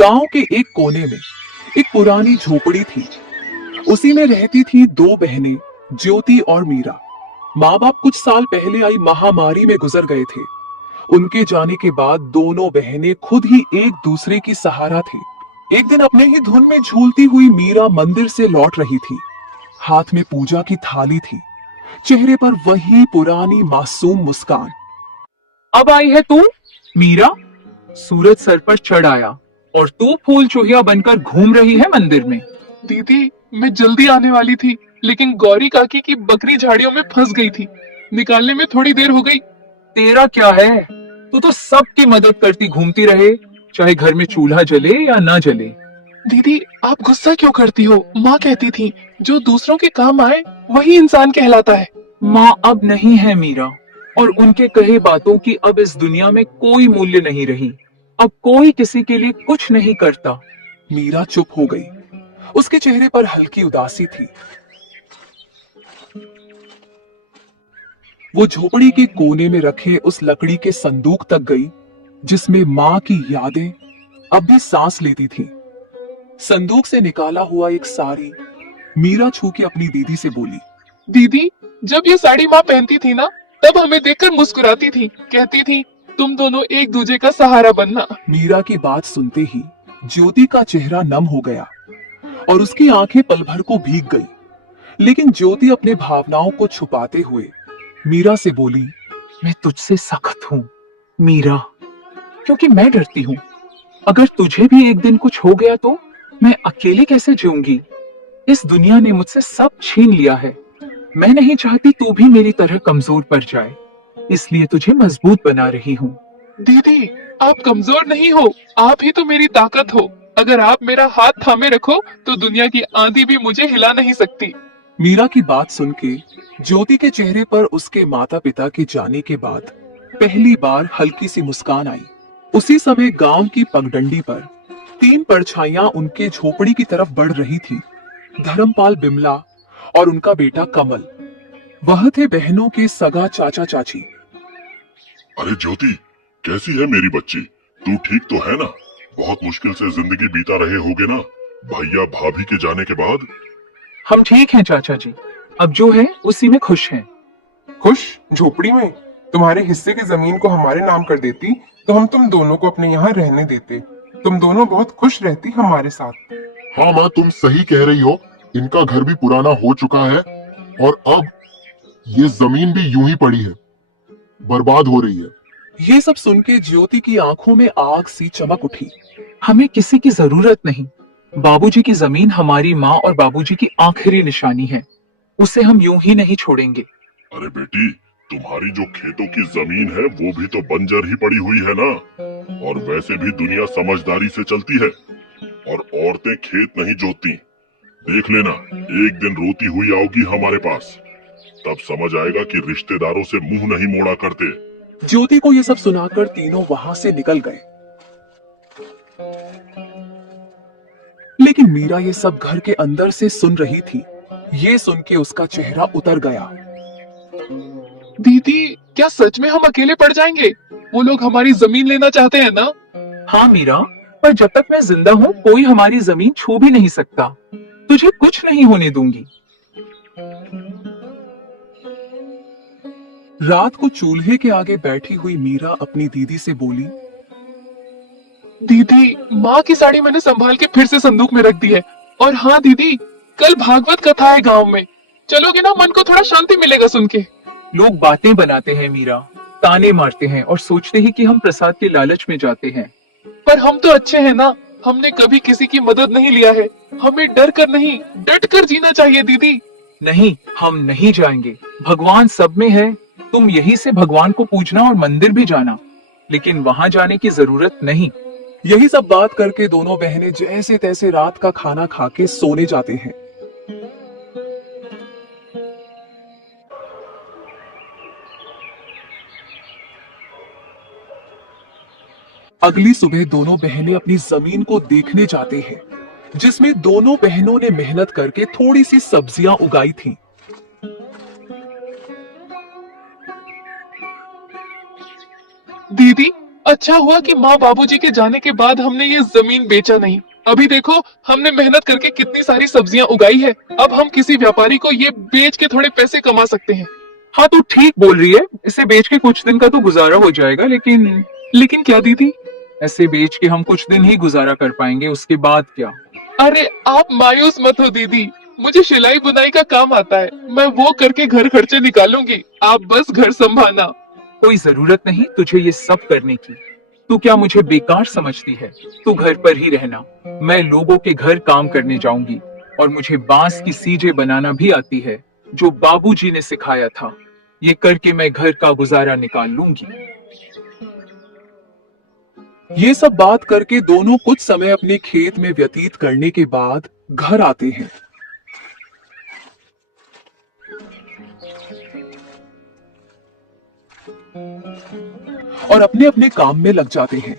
गांव के एक कोने में एक पुरानी झोपड़ी थी। उसी में रहती थी दो बहनें, ज्योति और मीरा। माँ बाप कुछ साल पहले आई महामारी में गुजर गए थे। उनके जाने के बाद दोनों बहनें खुद ही एक दूसरे की सहारा थी। एक दिन अपने ही धुन में झूलती हुई मीरा मंदिर से लौट रही थी। हाथ में पूजा की थाली थी, चेहरे पर वही पुरानी मासूम मुस्कान। अब आई है तू मीरा? सूरज सर पर चढ़ आया और तू फूल चूहिया बनकर घूम रही है मंदिर में। दीदी, मैं जल्दी आने वाली थी, लेकिन गौरी काकी की बकरी झाड़ियों में फंस गई थी। निकालने में थोड़ी देर हो गई। तेरा क्या है? तू तो सबकी मदद करती घूमती रहे, चाहे घर में चूल्हा जले या ना जले। दीदी, आप गुस्सा क्यों करती हो? माँ कहती थी, जो दूसरों के काम आए वही इंसान कहलाता है। माँ अब नहीं है मीरा, और उनके कहे बातों की अब इस दुनिया में कोई मूल्य नहीं रही। अब कोई किसी के लिए कुछ नहीं करता। मीरा चुप हो गई। उसके चेहरे पर हल्की उदासी थी। वो झोपड़ी के कोने में रखे उस लकड़ी के संदूक तक गई जिसमें माँ की यादें अब भी सांस लेती थी। संदूक से निकाला हुआ एक साड़ी मीरा छू के अपनी दीदी से बोली, दीदी, जब ये साड़ी माँ पहनती थी ना, तब हमें देखकर मुस्कुराती थी, कहती थी तुम दोनों एक दूजे का सहारा बनना। मीरा की बात सुनते ही ज्योति का चेहरा नम हो गया और उसकी आंखें पल भर को भीग गई। लेकिन ज्योति अपने भावनाओं को छुपाते हुए मीरा से बोली, मैं तुझसे सख्त हूँ मीरा, क्योंकि मैं डरती हूँ अगर तुझे भी एक दिन कुछ हो गया तो मैं अकेले कैसे जीऊंगी? इस दुनिया ने मुझसे सब छीन लिया है। मैं नहीं चाहती तू भी मेरी तरह कमजोर पड़ जाए, इसलिए तुझे मजबूत बना रही हूँ। दीदी, आप कमजोर नहीं हो, आप ही तो मेरी ताकत हो। अगर आप मेरा हाथ थामे रखो तो दुनिया की आंधी भी मुझे हिला नहीं सकती। मीरा की बात सुन के ज्योति के चेहरे पर उसके माता पिता के जाने के बाद पहली बार हल्की सी मुस्कान आई। उसी समय गांव की पगडंडी पर तीन परछाइयां उनके झोपड़ी की तरफ बढ़ रही थी। धर्मपाल, बिमला और उनका बेटा कमल। वह थे बहनों के सगा चाचा चाची। अरे ज्योति, कैसी है मेरी बच्ची? तू ठीक तो है ना? बहुत मुश्किल से जिंदगी बीता रहे होगे ना भैया भाभी के जाने के बाद। हम ठीक हैं चाचा जी, अब जो है उसी में खुश हैं। खुश? झोपड़ी में? तुम्हारे हिस्से की जमीन को हमारे नाम कर देती तो हम तुम दोनों को अपने यहाँ रहने देते। तुम दोनों बहुत खुश रहती हमारे साथ। हाँ माँ, तुम सही कह रही हो। इनका घर भी पुराना हो चुका है और अब ये जमीन भी यूं ही पड़ी है, बर्बाद हो रही है। ये सब सुन के ज्योति की आंखों में आग सी चमक उठी। हमें किसी की जरूरत नहीं। बाबूजी की जमीन हमारी माँ और बाबूजी की आखिरी निशानी है, उसे हम यूं ही नहीं छोड़ेंगे। अरे बेटी, तुम्हारी जो खेतों की जमीन है वो भी तो बंजर ही पड़ी हुई है ना। और वैसे भी दुनिया समझदारी से चलती है और औरतें खेत नहीं जोतती। देख लेना, एक दिन रोती हुई आओगी हमारे पास, तब समझ आएगा कि रिश्तेदारों से मुंह नहीं मोड़ा करते। ज्योति को ये सब सुनाकर तीनों वहां से निकल गए। लेकिन मीरा ये सब घर के अंदर से सुन रही थी। ये सुन के उसका चेहरा उतर गया। दीदी, क्या सच में हम अकेले पड़ जाएंगे? वो लोग हमारी जमीन लेना चाहते हैं ना? हाँ मीरा, पर जब तक मैं जिंदा हूँ कोई हमारी जमीन छू भी नहीं सकता। तुझे कुछ नहीं होने दूंगी। रात को चूल्हे के आगे बैठी हुई मीरा अपनी दीदी से बोली, दीदी, माँ की साड़ी मैंने संभाल के फिर से संदूक में रख दी है। और हाँ दीदी, कल भागवत कथा है गांव में, चलोगे ना? मन को थोड़ा शांति मिलेगा सुन के। लोग बातें बनाते हैं मीरा, ताने मारते हैं और सोचते हैं कि हम प्रसाद के लालच में जाते हैं। पर हम तो अच्छे हैं ना, हमने कभी किसी की मदद नहीं लिया है। हमें डर कर नहीं, डट कर जीना चाहिए दीदी। नहीं, हम नहीं जाएंगे। भगवान सब में है। तुम यहीं से भगवान को पूजना और मंदिर भी जाना, लेकिन वहां जाने की जरूरत नहीं। यही सब बात करके दोनों बहनें जैसे तैसे रात का खाना खा के सोने जाते हैं। अगली सुबह दोनों बहनें अपनी जमीन को देखने जाते हैं, जिसमें दोनों बहनों ने मेहनत करके थोड़ी सी सब्जियां उगाई थीं। दीदी, अच्छा हुआ कि माँ बाबूजी के जाने के बाद हमने ये जमीन बेचा नहीं। अभी देखो हमने मेहनत करके कितनी सारी सब्जियां उगाई है। अब हम किसी व्यापारी को ये बेच के थोड़े पैसे कमा सकते हैं। हाँ, तू ठीक बोल रही है। इसे बेच के कुछ दिन का तो गुजारा हो जाएगा, लेकिन क्या दीदी? ऐसे बेच के हम कुछ दिन ही गुजारा कर पाएंगे, उसके बाद क्या? अरे आप मायूस मत हो दीदी, मुझे सिलाई बुनाई का काम आता है, मैं वो करके घर खर्चे निकालूंगी, आप बस घर संभालना। कोई जरूरत नहीं तुझे ये सब करने की। तू क्या मुझे बेकार समझती है? तू घर पर ही रहना, मैं लोगों के घर काम करने जाऊंगी। और मुझे बांस की सीजें बनाना भी आती है, जो बाबूजी ने सिखाया था। ये करके मैं घर का गुजारा निकाल लूंगी। ये सब बात करके दोनों कुछ समय अपने खेत में व्यतीत करने के बाद घर आते हैं। और अपने अपने काम में लग जाते हैं।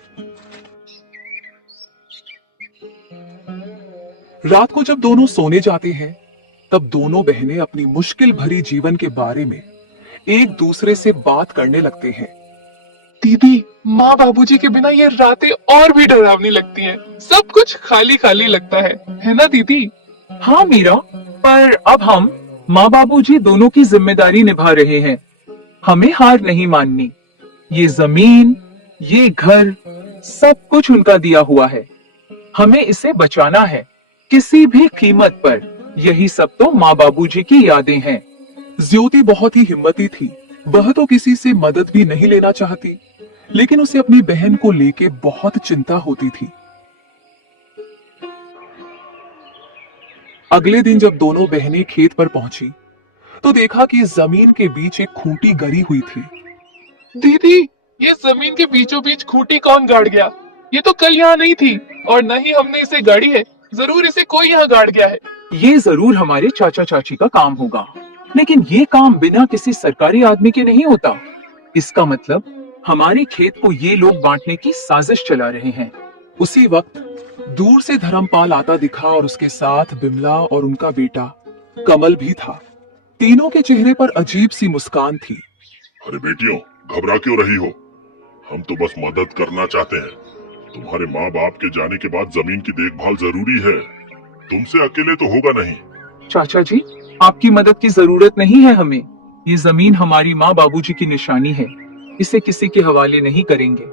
रात को जब दोनों सोने जाते हैं, तब दोनों बहनें अपनी मुश्किल भरी जीवन के बारे में एक दूसरे से बात करने लगते हैं। दीदी, माँ बाबूजी के बिना ये रातें और भी डरावनी लगती हैं। सब कुछ खाली खाली लगता है ना दीदी? हाँ मीरा, पर अब हम माँ बाबूजी दोनों की जिम्मेदारी निभा रहे हैं। हमें हार नहीं माननी। ये जमीन, ये घर, सब कुछ उनका दिया हुआ है। हमें इसे बचाना है किसी भी कीमत पर। यही सब तो माँ बाबूजी की यादें हैं। ज्योति बहुत ही हिम्मती थी। वह तो किसी से मदद भी नहीं लेना चाहती, लेकिन उसे अपनी बहन को लेके बहुत चिंता होती थी। अगले दिन जब दोनों बहनें खेत पर पहुंची, तो देखा कि जमीन के बीच एक खूंटी गड़ी हुई थी। दीदी, ये जमीन के बीचों बीच खूंटी कौन गाड़ गया? ये तो कल यहाँ नहीं थी, और न ही हमने इसे गाड़ी है। जरूर इसे कोई यहाँ गाड़ गया है। ये जरूर हमारे चाचा चाची का काम होगा, लेकिन ये काम बिना किसी सरकारी आदमी के नहीं होता। इसका मतलब हमारे खेत को ये लोग बांटने की साजिश चला रहे हैं। उसी वक्त दूर से धर्मपाल आता दिखा और उसके साथ बिमला और उनका बेटा कमल भी था। तीनों के चेहरे पर अजीब सी मुस्कान थी। अरे बेटियों, घबरा क्यों रही हो? हम तो बस मदद करना चाहते हैं। तुम्हारे माँ बाप के जाने के बाद जमीन की देखभाल जरूरी है। तुमसे अकेले तो होगा नहीं। चाचा जी, आपकी मदद की जरूरत नहीं है हमें। ये जमीन हमारी माँ बाबूजी की निशानी है। इसे किसी के हवाले नहीं करेंगे।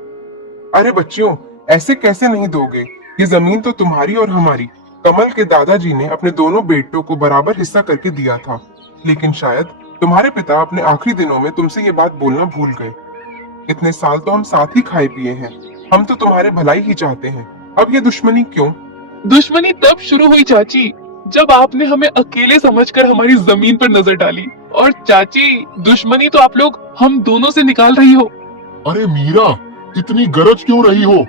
अरे बच्चियों, ऐसे कैसे नहीं दोगे? ये जमीन तो तुम्हारी और हमारी। कमल के दादाजी ने अपने दोनों बेटों को बराबर हिस्सा करके दिया था, लेकिन शायद तुम्हारे पिता अपने आखिरी दिनों में तुमसे ये बात बोलना भूल गए। इतने साल तो हम साथ ही खाए पिए हैं। हम तो तुम्हारे भलाई ही चाहते हैं। अब ये दुश्मनी क्यों? दुश्मनी तब शुरू हुई चाची, जब आपने हमें अकेले समझकर हमारी जमीन पर नजर डाली। और चाची, दुश्मनी तो आप लोग हम दोनों से निकाल रही हो। अरे मीरा, इतनी गरज क्यों रही हो?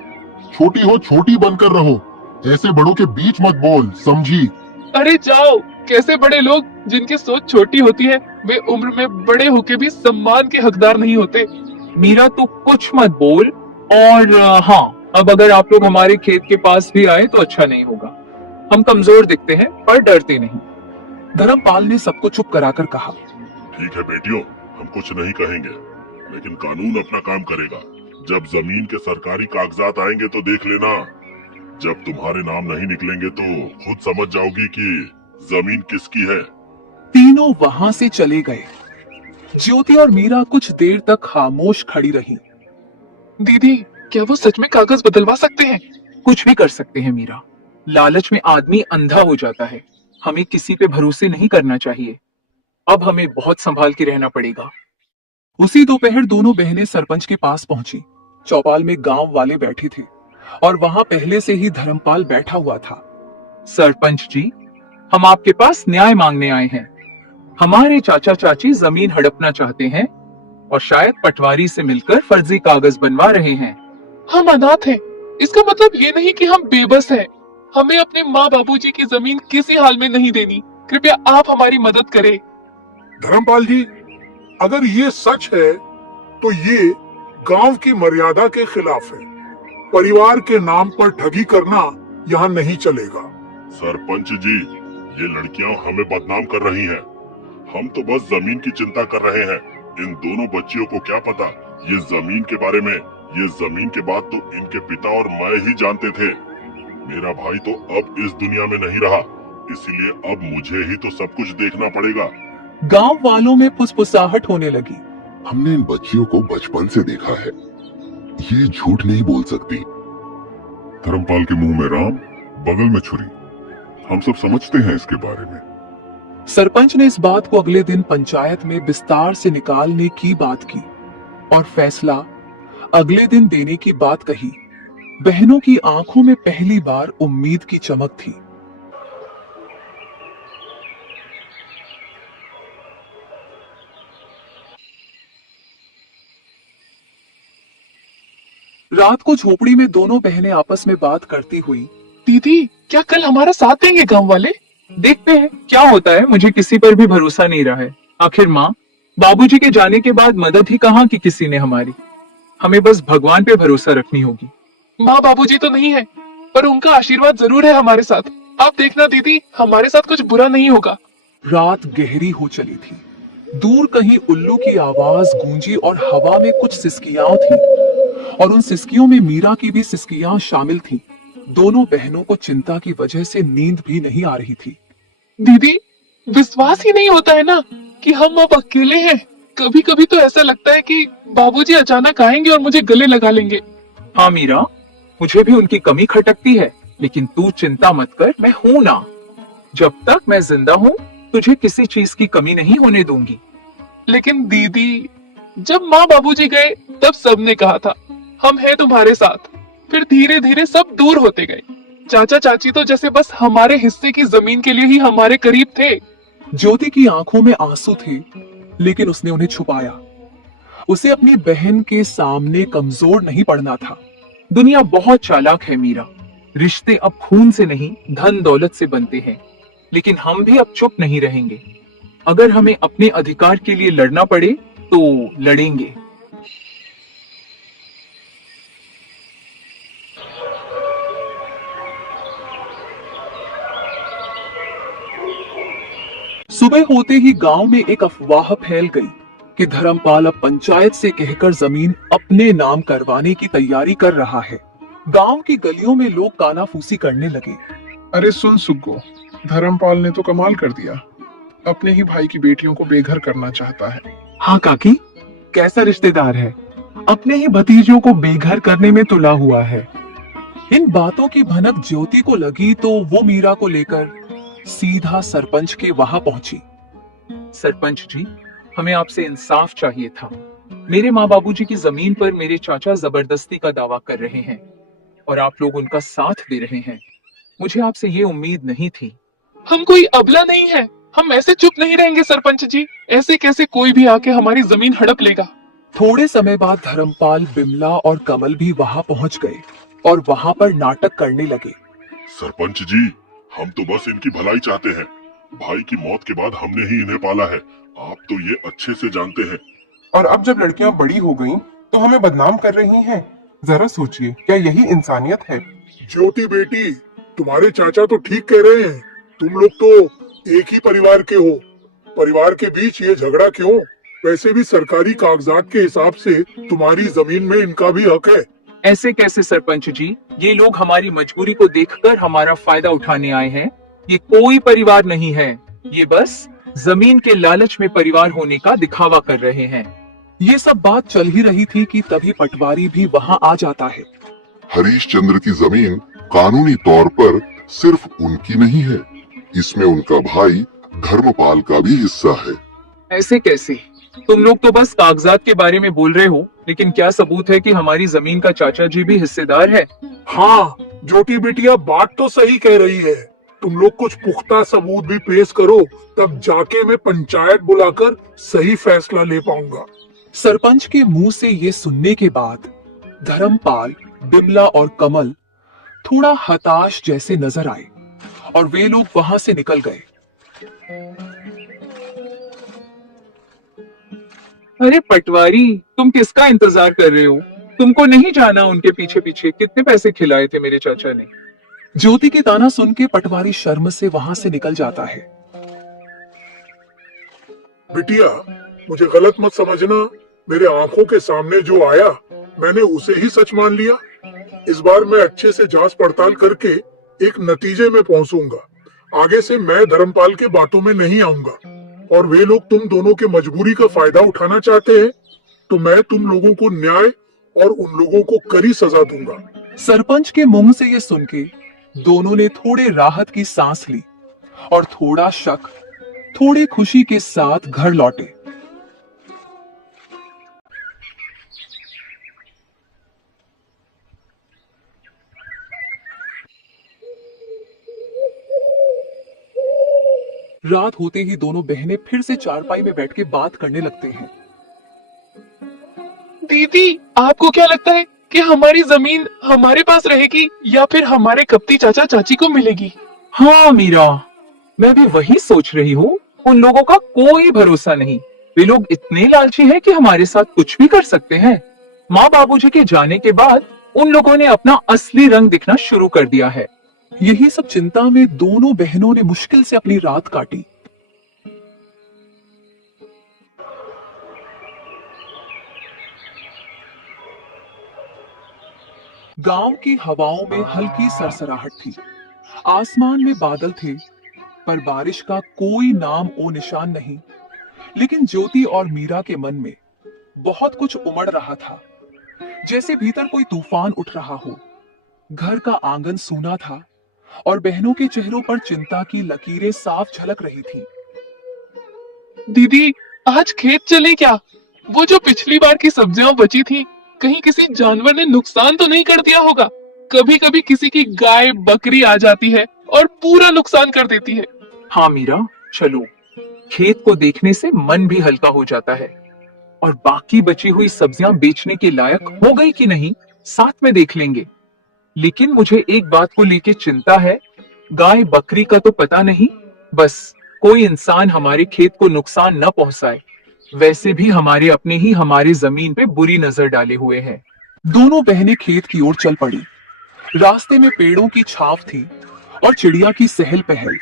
छोटी हो छोटी बनकर रहो। ऐसे बड़ों के बीच मत बोल, समझी? अरे जाओ, कैसे बड़े लोग जिनकी सोच छोटी होती है, वे उम्र में बड़े होके भी सम्मान के हकदार नहीं होते। मीरा, तू कुछ मत बोल। और हाँ, अब अगर आप लोग हमारे खेत के पास भी आए तो अच्छा नहीं होगा। हम कमजोर दिखते हैं पर डरते नहीं। धर्मपाल ने सबको चुप कराकर कहा। ठीक है बेटियों, हम कुछ नहीं कहेंगे, लेकिन कानून अपना काम करेगा। जब जमीन के सरकारी कागजात आएंगे तो देख लेना। जब तुम्हारे नाम नहीं निकलेंगे तो खुद समझ जाओगी कि जमीन किसकी है। तीनों वहां से चले गए। ज्योति और मीरा कुछ देर तक खामोश खड़ी रहीं। दीदी, क्या वो सच में कागज बदलवा सकते हैं? कुछ भी कर सकते हैं मीरा। लालच में आदमी अंधा हो जाता है। हमें किसी पे भरोसे नहीं करना चाहिए। अब हमें बहुत संभाल के रहना पड़ेगा। उसी दोपहर दोनों बहनें सरपंच के पास पहुंची। चौपाल में गांव वाले बैठे थे और वहां पहले से ही धर्मपाल बैठा हुआ था। सरपंच जी, हम आपके पास न्याय मांगने आए हैं। हमारे चाचा चाची जमीन हड़पना चाहते हैं और शायद पटवारी से मिलकर फर्जी कागज बनवा रहे हैं। हम अनाथ हैं। इसका मतलब ये नहीं कि हम बेबस हैं। हमें अपने माँ बाबूजी की जमीन किसी हाल में नहीं देनी। कृपया आप हमारी मदद करें। धर्मपाल जी, अगर ये सच है तो ये गांव की मर्यादा के खिलाफ है। परिवार के नाम पर ठगी करना यहाँ नहीं चलेगा। सरपंच जी, ये लड़कियां हमें बदनाम कर रही हैं। हम तो बस जमीन की चिंता कर रहे हैं। इन दोनों बच्चियों को क्या पता ये जमीन के बारे में ये जमीन के बाद तो इनके पिता और मैं ही जानते थे। मेरा भाई तो अब इस दुनिया में नहीं रहा, इसीलिए अब मुझे ही तो सब कुछ देखना पड़ेगा। गांव वालों में फुसफुसाहट होने लगी। हमने इन बच्चियों को बचपन से देखा है, ये झूठ नहीं बोल सकती। धर्मपाल के मुंह में राम, बगल में छुरी, हम सब समझते हैं इसके बारे में। सरपंच ने इस बात को अगले दिन पंचायत में विस्तार से निकालने की बात की और फैसला अगले दिन देने की बात कही। बहनों की आंखों में पहली बार उम्मीद की चमक थी। रात को झोपड़ी में दोनों बहनें आपस में बात करती हुई, दीदी, क्या कल हमारा साथ देंगे गांव वाले? देखते हैं क्या होता है। मुझे किसी पर भी भरोसा नहीं रहा है। आखिर माँ बाबूजी के जाने के बाद मदद ही कहाँ की किसी ने हमारी। हमें बस भगवान पे भरोसा रखनी होगी। माँ बाबूजी तो नहीं है, पर उनका आशीर्वाद जरूर है हमारे साथ। आप देखना दीदी, हमारे साथ कुछ बुरा नहीं होगा। रात गहरी हो चली थी। दूर कहीं उल्लू की आवाज गूंजी और हवा में कुछ सिसकियां थी और उन सिसकियों में मीरा की भी सिसकियां शामिल थीं। दोनों बहनों को चिंता की वजह से नींद भी नहीं आ रही थी। दीदी, विश्वास ही नहीं होता है ना कि हम अब अकेले हैं। कभी कभी तो ऐसा लगता है कि बाबूजी अचानक आएंगे और मुझे गले लगा लेंगे। हाँ मीरा, मुझे भी उनकी कमी खटकती है, लेकिन तू चिंता मत कर, मैं हूं ना। जब तक मैं जिंदा हूँ तुझे किसी चीज की कमी नहीं होने दूंगी। लेकिन दीदी, जब माँ बाबूजी गए तब सबने कहा था हम हैं तुम्हारे साथ। फिर धीरे धीरे सब दूर होते गए। चाचा चाची तो जैसे बस हमारे हिस्से की जमीन के लिए ही हमारे करीब थे। ज्योति की आंखों में आंसू थे, लेकिन उसने उन्हें छुपाया। उसे अपनी बहन के सामने कमजोर नहीं पड़ना था। दुनिया बहुत चालाक है मीरा। रिश्ते अब खून से नहीं धन दौलत से बनते हैं, लेकिन हम भी अब चुप नहीं रहेंगे। अगर हमें अपने अधिकार के लिए लड़ना पड़े तो लड़ेंगे। सुबह होते ही गांव में एक अफवाह फैल गई कि धर्मपाल अब पंचायत से कहकर जमीन अपने नाम करवाने की तैयारी कर रहा है। गांव की गलियों में लोग कानाफूसी करने लगे। अरे सुन सुग्गो, धर्मपाल ने तो कमाल कर दिया। अपने ही भाई की बेटियों को बेघर करना चाहता है। हाँ काकी, कैसा रिश्तेदार है, अपने ही भतीजों को बेघर करने में तुला हुआ है। इन बातों की भनक ज्योति को लगी तो वो मीरा को लेकर सीधा सरपंच के वहां पहुंची। सरपंच जी, हमें आपसे इंसाफ चाहिए था। मेरे माँ बाबूजी की जमीन पर मेरे चाचा जबरदस्ती का दावा कर रहे हैं और आप लोग उनका साथ दे रहे हैं। मुझे आपसे ये उम्मीद नहीं थी। हम कोई अबला नहीं है, हम ऐसे चुप नहीं रहेंगे सरपंच जी। ऐसे कैसे कोई भी आके हमारी जमीन हड़प लेगा। थोड़े समय बाद धर्मपाल, बिमला और कमल भी वहां पहुंच गए और वहां पर नाटक करने लगे। सरपंच जी, हम तो बस इनकी भलाई चाहते हैं। भाई की मौत के बाद हमने ही इन्हें पाला है, आप तो ये अच्छे से जानते हैं। और अब जब लड़कियां बड़ी हो गईं, तो हमें बदनाम कर रही हैं। जरा सोचिए, क्या यही इंसानियत है? ज्योति बेटी, तुम्हारे चाचा तो ठीक कह रहे हैं। तुम लोग तो एक ही परिवार के हो। परिवार के बीच ये झगड़ा क्यों? वैसे भी सरकारी कागजात के हिसाब से तुम्हारी जमीन में इनका भी हक है। ऐसे कैसे सरपंच जी, ये लोग हमारी मजबूरी को देखकर हमारा फायदा उठाने आए हैं। ये कोई परिवार नहीं है, ये बस जमीन के लालच में परिवार होने का दिखावा कर रहे हैं। ये सब बात चल ही रही थी कि तभी पटवारी भी वहां आ जाता है। हरीश चंद्र की जमीन कानूनी तौर पर सिर्फ उनकी नहीं है, इसमें उनका भाई धर्मपाल का भी हिस्सा है। ऐसे कैसे? तुम लोग तो बस कागजात के बारे में बोल रहे हो, लेकिन क्या सबूत है कि हमारी जमीन का चाचा जी भी हिस्सेदार है? हाँ ज्योति बेटिया, बात तो सही कह रही है। तुम लोग कुछ पुख्ता सबूत भी पेश करो, तब जाके मैं पंचायत बुलाकर सही फैसला ले पाऊंगा। सरपंच के मुंह से ये सुनने के बाद धर्मपाल, बिमला और कमल थोड़ा हताश जैसे नजर आए और वे लोग वहां से निकल गए। अरे पटवारी, तुम किसका इंतजार कर रहे हो? तुमको नहीं जाना उनके पीछे पीछे कितने पैसे खिलाए थे मेरे चाचा ने? ज्योति के ताना सुन के पटवारी शर्म से वहां से निकल जाता है। बिटिया, मुझे गलत मत समझना। मेरे आंखों के सामने जो आया मैंने उसे ही सच मान लिया। इस बार मैं अच्छे से जांच पड़ताल करके एक नतीजे में पहुंचूंगा। आगे से मैं धर्मपाल के बातों में नहीं आऊंगा, और वे लोग तुम दोनों के मजबूरी का फायदा उठाना चाहते हैं तो मैं तुम लोगों को न्याय और उन लोगों को कड़ी सजा दूंगा। सरपंच के मुंह से ये सुन के दोनों ने थोड़े राहत की सांस ली और थोड़ा शक, थोड़ी खुशी के साथ घर लौटे। रात होते ही दोनों बहनें फिर से चारपाई में बैठ के बात करने लगते हैं। दीदी, आपको क्या लगता है कि हमारी जमीन हमारे पास रहेगी या फिर हमारे कपटी चाचा चाची को मिलेगी? हाँ मीरा, मैं भी वही सोच रही हूँ। उन लोगों का कोई भरोसा नहीं। वे लोग इतने लालची हैं कि हमारे साथ कुछ भी कर सकते हैं। माँ बाबूजी के जाने के बाद उन लोगों ने अपना असली रंग दिखना शुरू कर दिया है। यही सब चिंता में दोनों बहनों ने मुश्किल से अपनी रात काटी। गांव की हवाओं में हल्की सरसराहट थी। आसमान में बादल थे, पर बारिश का कोई नाम ओ निशान नहीं। लेकिन ज्योति और मीरा के मन में बहुत कुछ उमड़ रहा था, जैसे भीतर कोई तूफान उठ रहा हो। घर का आंगन सूना था और बहनों के चेहरों पर चिंता की लकीरें साफ झलक रही थी। दीदी, आज खेत चले क्या? वो जो पिछली बार की सब्जियां बची थी, कहीं किसी जानवर ने नुकसान तो नहीं कर दिया होगा? कभी कभी किसी की गाय बकरी आ जाती है और पूरा नुकसान कर देती है। हाँ मीरा, चलो, खेत को देखने से मन भी हल्का हो जाता है। और बाकी बची हुई सब्जियां बेचने के लायक हो गई कि नहीं, साथ में देख लेंगे। लेकिन मुझे एक बात को लेके चिंता है। गाय बकरी का तो पता नहीं, बस कोई इंसान हमारे खेत को नुकसान न पहुंचाए। वैसे भी हमारे अपने ही हमारी जमीन पे बुरी नजर डाले हुए हैं। दोनों बहनें खेत की ओर चल पड़ी। रास्ते में पेड़ों की छाव थी और चिड़िया की सहल पहल।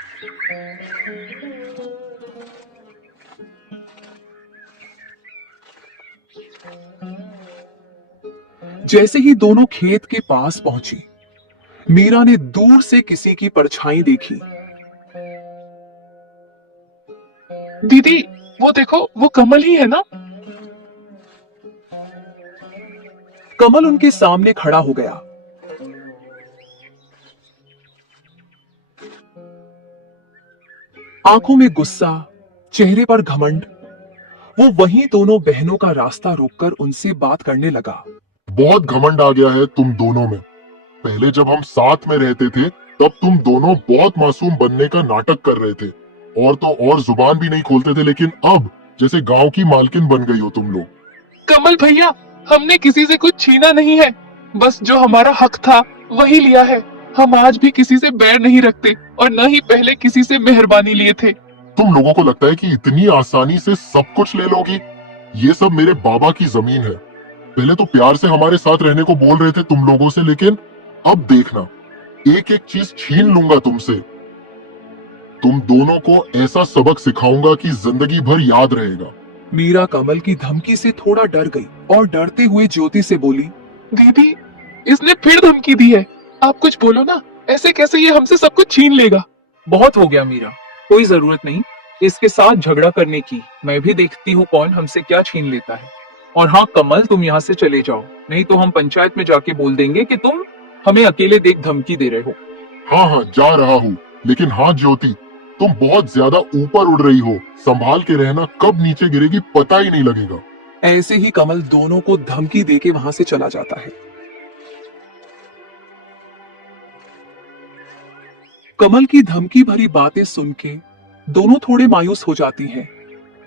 जैसे ही दोनों खेत के पास पहुंची, मीरा ने दूर से किसी की परछाई देखी। दीदी, वो देखो, वो कमल ही है ना? कमल उनके सामने खड़ा हो गया। आंखों में गुस्सा, चेहरे पर घमंड। वो वहीं दोनों बहनों का रास्ता रोककर उनसे बात करने लगा। बहुत घमंड आ गया है तुम दोनों में। पहले जब हम साथ में रहते थे तब तुम दोनों बहुत मासूम बनने का नाटक कर रहे थे, और तो और जुबान भी नहीं खोलते थे, लेकिन अब जैसे गांव की मालकिन बन गई हो तुम लोग। कमल भैया, हमने किसी से कुछ छीना नहीं है, बस जो हमारा हक था वही लिया है। हम आज भी किसी से बैर नहीं रखते और न ही पहले किसी से मेहरबानी लिए थे। तुम लोगों को लगता है कि इतनी आसानी से सब कुछ ले लोगी? ये सब मेरे बाबा की जमीन है। पहले तो प्यार से हमारे साथ रहने को बोल रहे थे तुम लोगों से, लेकिन अब देखना, एक एक चीज छीन लूंगा तुमसे। तुम दोनों को ऐसा सबक सिखाऊंगा कि जिंदगी भर याद रहेगा। मीरा कमल की धमकी से थोड़ा डर गई और डरते हुए ज्योति से बोली, दीदी, इसने फिर धमकी दी है। आप कुछ बोलो ना, ऐसे कैसे ये हमसे सब कुछ छीन लेगा? बहुत हो गया मीरा, कोई जरूरत नहीं इसके साथ झगड़ा करने की। मैं भी देखती हूँ कौन हमसे क्या छीन लेता है। और हाँ कमल, तुम यहाँ से चले जाओ, नहीं तो हम पंचायत में जाके बोल देंगे कि तुम हमें अकेले देख धमकी दे रहे हो। हाँ हाँ, जा रहा हूँ, लेकिन हाँ ज्योति, तुम बहुत ज्यादा ऊपर उड़ रही हो। संभाल के रहना, कब नीचे गिरेगी पता ही नहीं लगेगा। ऐसे ही कमल दोनों को धमकी देके वहां से चला जाता है। कमल की धमकी भरी बातें सुन के दोनों थोड़े मायूस हो जाती हैं।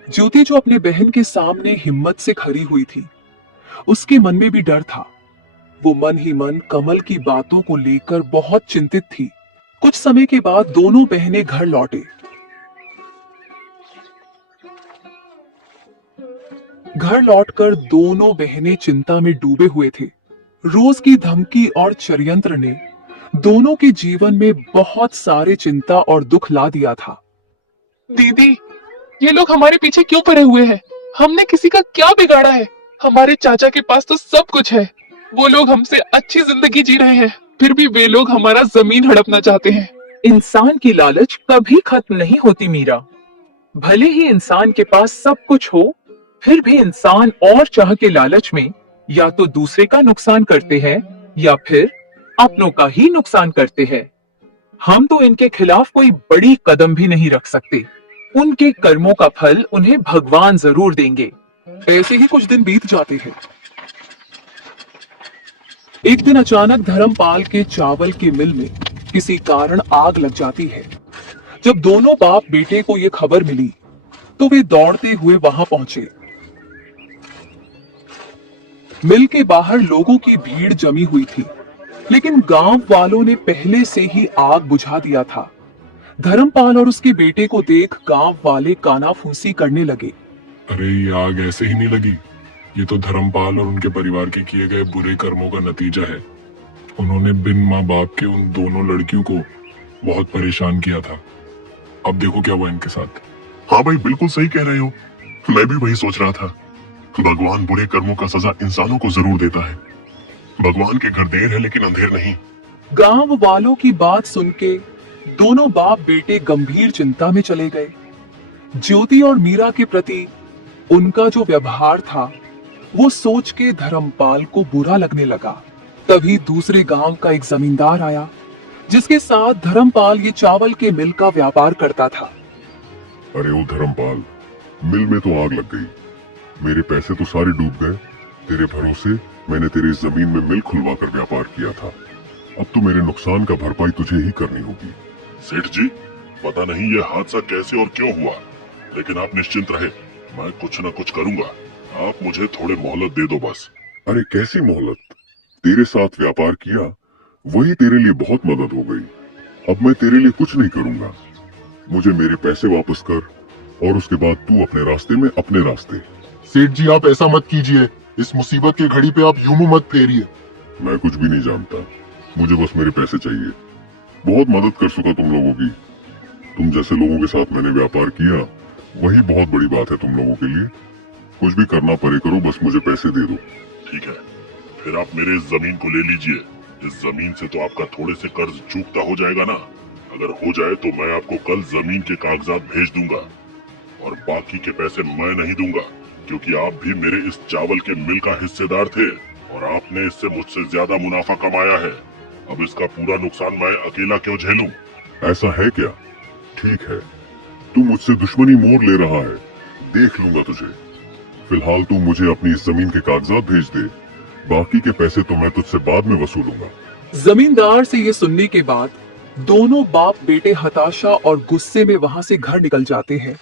ज्योति जो अपने बहन के सामने हिम्मत से खड़ी हुई थी, उसके मन में भी डर था। वो मन ही मन कमल की बातों को लेकर बहुत चिंतित थी। कुछ समय के बाद दोनों बहनें घर लौटे। घर लौटकर दोनों बहनें चिंता में डूबे हुए थे। रोज की धमकी और षड्यंत्र ने दोनों के जीवन में बहुत सारे चिंता और दुख ला दिया था। दीदी, ये लोग हमारे पीछे क्यों पड़े हुए हैं? हमने किसी का क्या बिगाड़ा है? हमारे चाचा के पास तो सब कुछ है, वो लोग हमसे अच्छी जिंदगी जी रहे हैं, फिर भी वे लोग हमारा जमीन हड़पना चाहते हैं। इंसान की लालच कभी खत्म नहीं होती मीरा। भले ही इंसान के पास सब कुछ हो, फिर भी इंसान और चाह के लालच में या तो दूसरे का नुकसान करते हैं या फिर अपनों का ही नुकसान करते हैं। हम तो इनके खिलाफ कोई बड़ी कदम भी नहीं रख सकते। उनके कर्मों का फल उन्हें भगवान जरूर देंगे। ऐसे ही कुछ दिन बीत जाते हैं। एक दिन अचानक धर्मपाल के चावल के मिल में किसी कारण आग लग जाती है। जब दोनों बाप बेटे को यह खबर मिली तो वे दौड़ते हुए वहां पहुंचे। मिल के बाहर लोगों की भीड़ जमी हुई थी, लेकिन गांव वालों ने पहले से ही आग बुझा दिया था। धर्मपाल और उसके बेटे को देख गांव वाले कानाफूसी करने लगे। अरे ये आग ऐसे ही नहीं लगी, ये तो धर्मपाल और उनके परिवार के किए गए बुरे कर्मों का नतीजा है। उन्होंने बिन माँ बाप के उन दोनों लड़कियों को बहुत परेशान किया था। अब देखो क्या हुआ इनके साथ। हाँ भाई, बिल्कुल सही कह रहे हो। मैं भी वही सोच रहा था। भगवान बुरे कर्मों का सजा इंसानों को जरूर देता है। भगवान के घर देर है लेकिन अंधेर नहीं। गांव वालों की बात सुन के दोनों बाप बेटे गंभीर चिंता में चले गए। ज्योति और मीरा के प्रति उनका जो व्यवहार था वो सोच के धर्मपाल को बुरा लगने लगा। तभी दूसरे गांव का एक जमींदार आया जिसके साथ धर्मपाल ये चावल के मिल का व्यापार करता था। अरे ओ धर्मपाल, मिल में तो आग लग गई, मेरे पैसे तो सारे डूब गए। तेरे भरोसे मैंने तेरी जमीन में मिल खुलवा कर व्यापार किया था। अब तो मेरे नुकसान का भरपाई तुझे ही करनी होगी। सेठ जी, पता नहीं ये हादसा कैसे और क्यों हुआ, लेकिन आप निश्चिंत रहे, मैं कुछ न कुछ करूंगा। आप मुझे थोड़े मोहलत दे दो बस। अरे कैसी मोहलत? तेरे साथ व्यापार किया, वही तेरे लिए बहुत मदद हो गई। अब मैं तेरे लिए कुछ नहीं करूंगा। मुझे मेरे पैसे वापस कर और उसके बाद तू अपने रास्ते में अपने रास्ते। सेठ जी आप ऐसा मत कीजिए, इस मुसीबत की घड़ी पे आप यूं मुंह मत फेरिए। मैं कुछ भी नहीं जानता, मुझे बस मेरे पैसे चाहिए। बहुत मदद कर चुका तुम लोगों की। तुम जैसे लोगों के साथ मैंने व्यापार किया, वही बहुत बड़ी बात है तुम लोगों के लिए। कुछ भी करना पड़े करो, बस मुझे पैसे दे दो। ठीक है, फिर आप मेरे इस जमीन को ले लीजिए। इस जमीन से तो आपका थोड़े से कर्ज चूकता हो जाएगा ना। अगर हो जाए तो मैं आपको कल जमीन के कागजात भेज दूंगा, और बाकी के पैसे मैं नहीं दूंगा, क्योंकि आप भी मेरे इस चावल के मिल का हिस्सेदार थे और आपने इससे मुझसे ज्यादा मुनाफा कमाया है। अब इसका पूरा नुकसान मैं अकेला क्यों झेलूं? ऐसा है क्या? ठीक है, तू मुझसे दुश्मनी मोड़ ले रहा है, देख लूंगा तुझे। फिलहाल तू मुझे अपनी इस जमीन के कागजात भेज दे, बाकी के पैसे तो मैं तुझसे बाद में वसूलूंगा। जमींदार से ये सुनने के बाद दोनों बाप बेटे हताशा और गुस्से में वहां से घर निकल जाते हैं।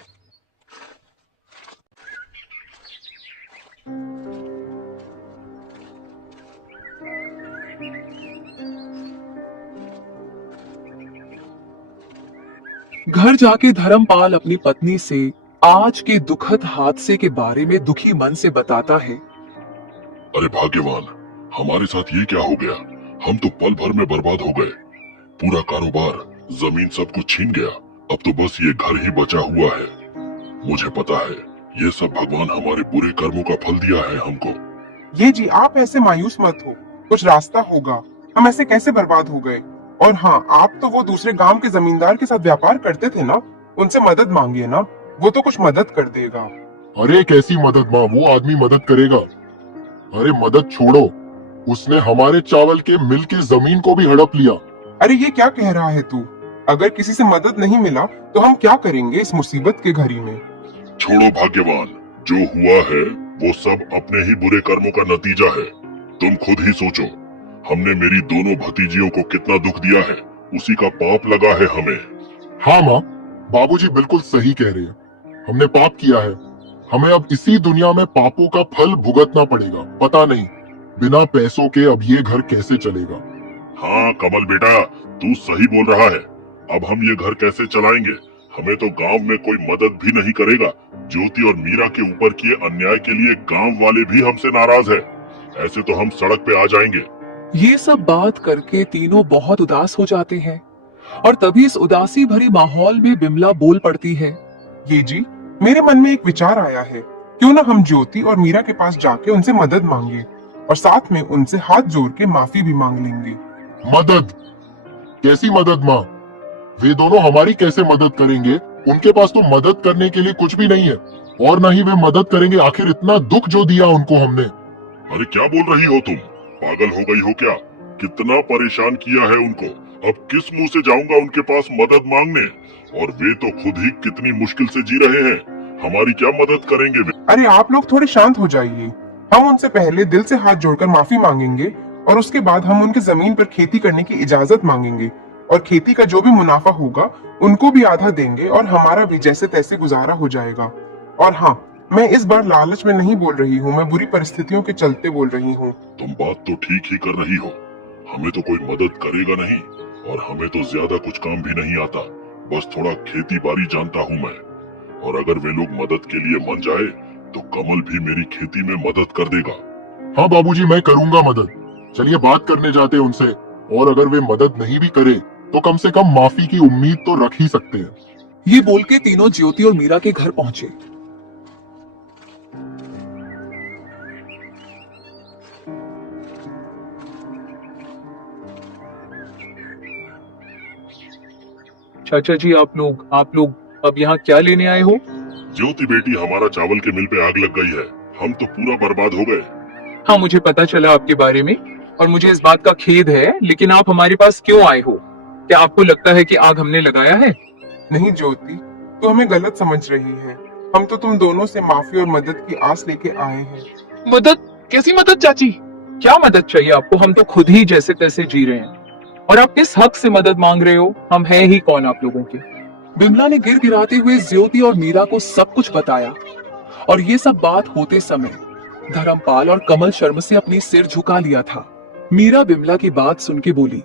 घर जाके धर्मपाल अपनी पत्नी से आज के दुखद हादसे के बारे में दुखी मन से बताता है। अरे भाग्यवान, हमारे साथ ये क्या हो गया? हम तो पल भर में बर्बाद हो गए। पूरा कारोबार, जमीन सब कुछ छीन गया। अब तो बस ये घर ही बचा हुआ है। मुझे पता है ये सब भगवान हमारे बुरे कर्मों का फल दिया है हमको। ये जी, आप ऐसे मायूस मत हो, कुछ रास्ता होगा। हम ऐसे कैसे बर्बाद हो गए? और हाँ, आप तो वो दूसरे गांव के जमींदार के साथ व्यापार करते थे ना, उनसे मदद मांगिए ना, वो तो कुछ मदद कर देगा। अरे कैसी मदद माँ, वो आदमी मदद करेगा। अरे मदद छोड़ो, उसने हमारे चावल के मिल की जमीन को भी हड़प लिया। अरे ये क्या कह रहा है तू? अगर किसी से मदद नहीं मिला तो हम क्या करेंगे इस मुसीबत के घड़ी में? छोड़ो भाग्यवान, जो हुआ है वो सब अपने ही बुरे कर्मों का नतीजा है। तुम खुद ही सोचो, हमने मेरी दोनों भतीजियों को कितना दुख दिया है, उसी का पाप लगा है हमें। हाँ माँ, बाबूजी बिल्कुल सही कह रहे हैं। हमने पाप किया है, हमें अब इसी दुनिया में पापों का फल भुगतना पड़ेगा। पता नहीं बिना पैसों के अब ये घर कैसे चलेगा। हाँ कमल बेटा, तू सही बोल रहा है। अब हम ये घर कैसे चलाएंगे? हमें तो गांव में कोई मदद भी नहीं करेगा। ज्योति और मीरा के ऊपर किए अन्याय के लिए गांव वाले भी हमसे नाराज है। ऐसे तो हम सड़क पे आ जाएंगे। ये सब बात करके तीनों बहुत उदास हो जाते हैं और तभी इस उदासी भरे माहौल में बिमला बोल पड़ती है। ये जी, मेरे मन में एक विचार आया है, क्यों ना हम ज्योति और मीरा के पास जाके उनसे मदद मांगे। और साथ में उनसे हाथ जोड़ के माफी भी मांग लेंगे। मदद? कैसी मदद माँ? वे दोनों हमारी कैसे मदद करेंगे? उनके पास तो मदद करने के लिए कुछ भी नहीं है, और न ही वे मदद करेंगे। आखिर इतना दुख जो दिया उनको हमने। अरे क्या बोल रही हो तुम? पागल हो गई हो क्या? कितना परेशान किया है उनको। अब किस मुंह से जाऊंगा उनके पास मदद मांगने? और वे तो खुद ही कितनी मुश्किल से जी रहे हैं, हमारी क्या मदद करेंगे वे? अरे आप लोग थोड़े शांत हो जाइए। हम उनसे पहले दिल से हाथ जोड़कर माफी मांगेंगे और उसके बाद हम उनकी जमीन पर खेती करने की इजाजत मांगेंगे, और खेती का जो भी मुनाफा होगा उनको भी आधा देंगे, और हमारा भी जैसे तैसे गुजारा हो जाएगा। और हाँ, मैं इस बार लालच में नहीं बोल रही हूँ, मैं बुरी परिस्थितियों के चलते बोल रही हूँ। तुम बात तो ठीक ही कर रही हो। हमें तो कोई मदद करेगा नहीं, और हमें तो ज्यादा कुछ काम भी नहीं आता। बस थोड़ा खेती बाड़ी जानता हूँ मैं, और अगर वे लोग मदद के लिए मन जाए तो कमल भी मेरी खेती में मदद कर देगा। हाँ बाबूजी, मैं करूंगा मदद। चलिए बात करने जाते हैं उनसे, और अगर वे मदद नहीं भी करे तो कम से कम माफी की उम्मीद तो रख ही सकते हैं। ये बोल के तीनों ज्योति और मीरा के घर पहुंचे। चाचा जी, आप लोग अब यहाँ क्या लेने आए हो? ज्योति बेटी, हमारा चावल के मिल पे आग लग गई है। हम तो पूरा बर्बाद हो गए। हाँ, मुझे पता चला आपके बारे में, और मुझे इस बात का खेद है, लेकिन आप हमारे पास क्यों आए हो? क्या आपको लगता है कि आग हमने लगाया है? नहीं ज्योति, तो हमें गलत समझ रही है। हम तो तुम दोनों से माफी और मदद की आस लेके आए हैं। मदद? कैसी मदद चाची? क्या मदद चाहिए आपको? हम तो खुद ही जैसे तैसे जी रहे हैं, और आप किस हक से मदद मांग रहे हो? हम हैं ही कौन आप लोगों के? बिमला ने गिड़गिड़ाते हुए ज्योति और मीरा को सब कुछ बताया। और ये सब बात होते समय धर्मपाल और कमल शर्म से अपनी सिर झुका लिया था। मीरा बिमला की बात सुन के बोली,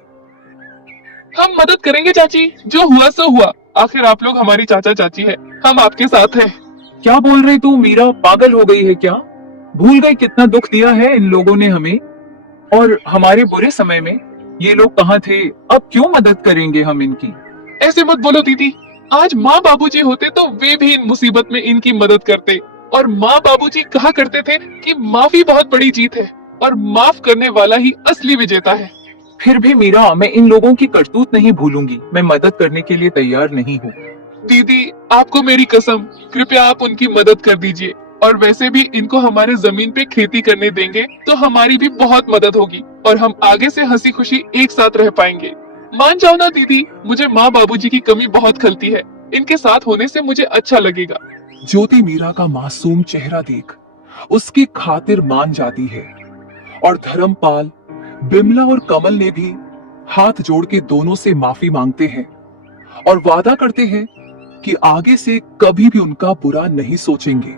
हम मदद करेंगे चाची, जो हुआ सो हुआ। आखिर आप लोग हमारी चाचा चाची है, हम आपके साथ हैं। क्या बोल रही तू मीरा? पागल हो गई है क्या? भूल गई कितना दुख दिया है इन लोगों ने हमें, और हमारे बुरे समय में ये लोग कहाँ थे? अब क्यों मदद करेंगे हम इनकी? ऐसे मत बोलो दीदी। आज माँ बाबूजी होते तो वे भी इन मुसीबत में इनकी मदद करते। और माँ बाबूजी कहा करते थे कि माफी बहुत बड़ी जीत है, और माफ करने वाला ही असली विजेता है। फिर भी मीरा, मैं इन लोगों की करतूत नहीं भूलूंगी। मैं मदद करने के लिए तैयार नहीं हूँ। दीदी, आपको मेरी कसम, कृपया आप उनकी मदद कर दीजिए। और वैसे भी इनको हमारे जमीन पे खेती करने देंगे तो हमारी भी बहुत मदद होगी, और हम आगे से हंसी खुशी एक साथ रह पाएंगे। मान जाओ ना दीदी, मुझे माँ बाबूजी की कमी बहुत खलती है। इनके साथ होने से मुझे अच्छा लगेगा। ज्योति मीरा का मासूम चेहरा देख उसकी खातिर मान जाती है, और धर्मपाल, बिमला और कमल ने भी हाथ जोड़ के दोनों से माफी मांगते हैं और वादा करते हैं कि आगे से कभी भी उनका बुरा नहीं सोचेंगे।